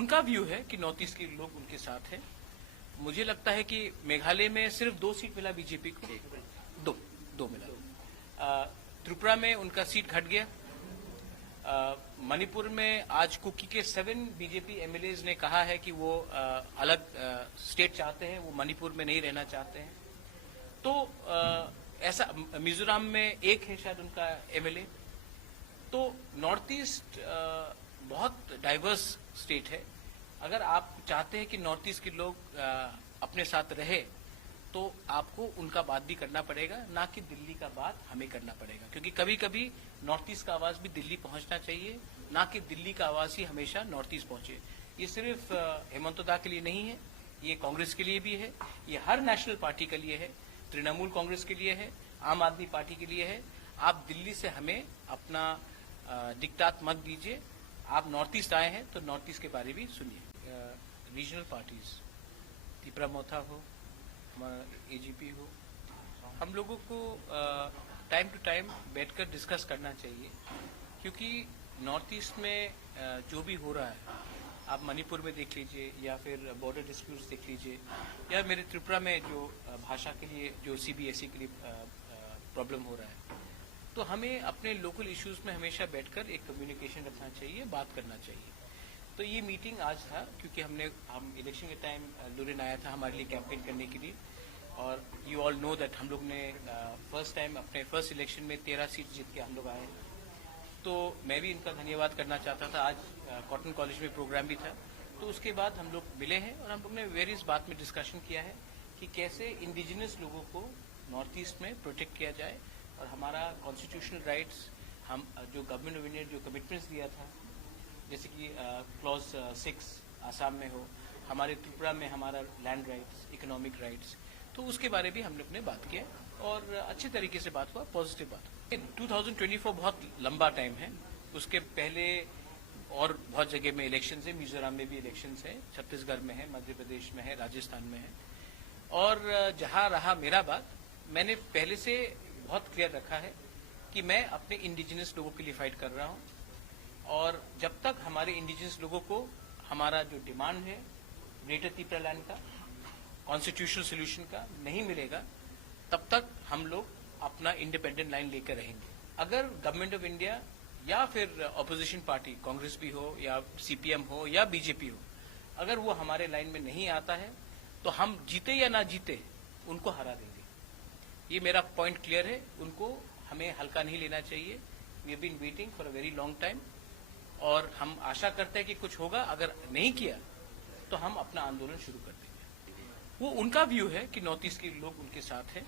उनका व्यू है कि नॉर्थ ईस्ट के लोग उनके साथ हैं। मुझे लगता है कि मेघालय में सिर्फ 2 सीट मिला बीजेपी को, दो मिला। त्रिपुरा में उनका सीट घट गया। मणिपुर में आज कुकी के 7 बीजेपी एमएलएज ने कहा है कि वो अलग स्टेट चाहते हैं, वो मणिपुर में नहीं रहना चाहते हैं। तो ऐसा मिजोरम में एक है शायद उनका एमएलए। तो नॉर्थ ईस्ट बहुत डाइवर्स स्टेट है। अगर आप चाहते हैं कि नॉर्थ ईस्ट के लोग अपने साथ रहे तो आपको उनका बात भी करना पड़ेगा, ना कि दिल्ली का बात हमें करना पड़ेगा, क्योंकि कभी कभी नॉर्थ ईस्ट का आवाज भी दिल्ली पहुंचना चाहिए, ना कि दिल्ली का आवाज ही हमेशा नॉर्थ ईस्ट पहुंचे। ये सिर्फ हेमंत दा के लिए नहीं है, ये कांग्रेस के लिए भी है, ये हर नेशनल पार्टी के लिए है, तृणमूल कांग्रेस के लिए है, आम आदमी पार्टी के लिए है। आप दिल्ली से हमें अपना डिक्टाट मत दीजिए। आप नॉर्थ ईस्ट आए हैं तो नॉर्थ ईस्ट के बारे में सुनिए। रीजनल पार्टीज, त्रिपुरा मोथा हो, हमारा एजीपी हो, हम लोगों को टाइम टू टाइम बैठकर डिस्कस करना चाहिए, क्योंकि नॉर्थ ईस्ट में जो भी हो रहा है, आप मणिपुर में देख लीजिए या फिर बॉर्डर डिस्प्यूट्स देख लीजिए, या मेरे त्रिपुरा में जो भाषा के लिए जो सीबीएसई के लिए प्रॉब्लम हो रहा है, तो हमें अपने लोकल इश्यूज में हमेशा बैठकर एक कम्युनिकेशन रखना चाहिए, बात करना चाहिए। तो ये मीटिंग आज था क्योंकि हम इलेक्शन के टाइम लुरिन आया था हमारे लिए कैंपेन करने के लिए, और यू ऑल नो दैट हम लोग ने फर्स्ट टाइम अपने फर्स्ट इलेक्शन में 13 सीट जीत के हम लोग आए। तो मैं भी इनका धन्यवाद करना चाहता था। आज कॉटन कॉलेज में प्रोग्राम भी था, तो उसके बाद हम लोग मिले हैं और हम लोग ने वेरियस बात में डिस्कशन किया है कि कैसे इंडिजिनस लोगों को नॉर्थ ईस्ट में प्रोटेक्ट किया जाए, और हमारा कॉन्स्टिट्यूशनल राइट्स, हम जो गवर्नमेंट ऑफ इंडिया जो कमिटमेंट्स दिया था, जैसे कि क्लॉज 6 आसाम में हो, हमारे त्रिपुरा में हमारा लैंड राइट्स, इकोनॉमिक राइट्स, तो उसके बारे में हमने अपने बात किया और अच्छे तरीके से बात हुआ, पॉजिटिव बात हुआ। 2024 बहुत लंबा टाइम है, उसके पहले और बहुत जगह में इलेक्शन है, मिजोरम में भी इलेक्शन है, छत्तीसगढ़ में है, मध्य प्रदेश में है, राजस्थान में है। और जहां रहा मेरा बात, मैंने पहले से बहुत क्लियर रखा है कि मैं अपने इंडिजिनस लोगों के लिए फाइट कर रहा हूं, और जब तक हमारे इंडिजिनस लोगों को हमारा जो डिमांड है ग्रेटर त्रिपुरा लैंड का, कॉन्स्टिट्यूशनल सोल्यूशन का नहीं मिलेगा, तब तक हम लोग अपना इंडिपेंडेंट लाइन लेकर रहेंगे। अगर गवर्नमेंट ऑफ इंडिया या फिर अपोजिशन पार्टी, कांग्रेस भी हो या सीपीएम हो या बीजेपी हो, अगर वो हमारे लाइन में नहीं आता है तो हम जीते या ना जीते उनको हरा देंगे। ये मेरा पॉइंट क्लियर है, उनको हमें हल्का नहीं लेना चाहिए। We have been waiting for a very long time, और हम आशा करते हैं कि कुछ होगा। अगर नहीं किया तो हम अपना आंदोलन शुरू कर देंगे। वो उनका व्यू है कि नॉर्थ ईस्ट के लोग उनके साथ हैं।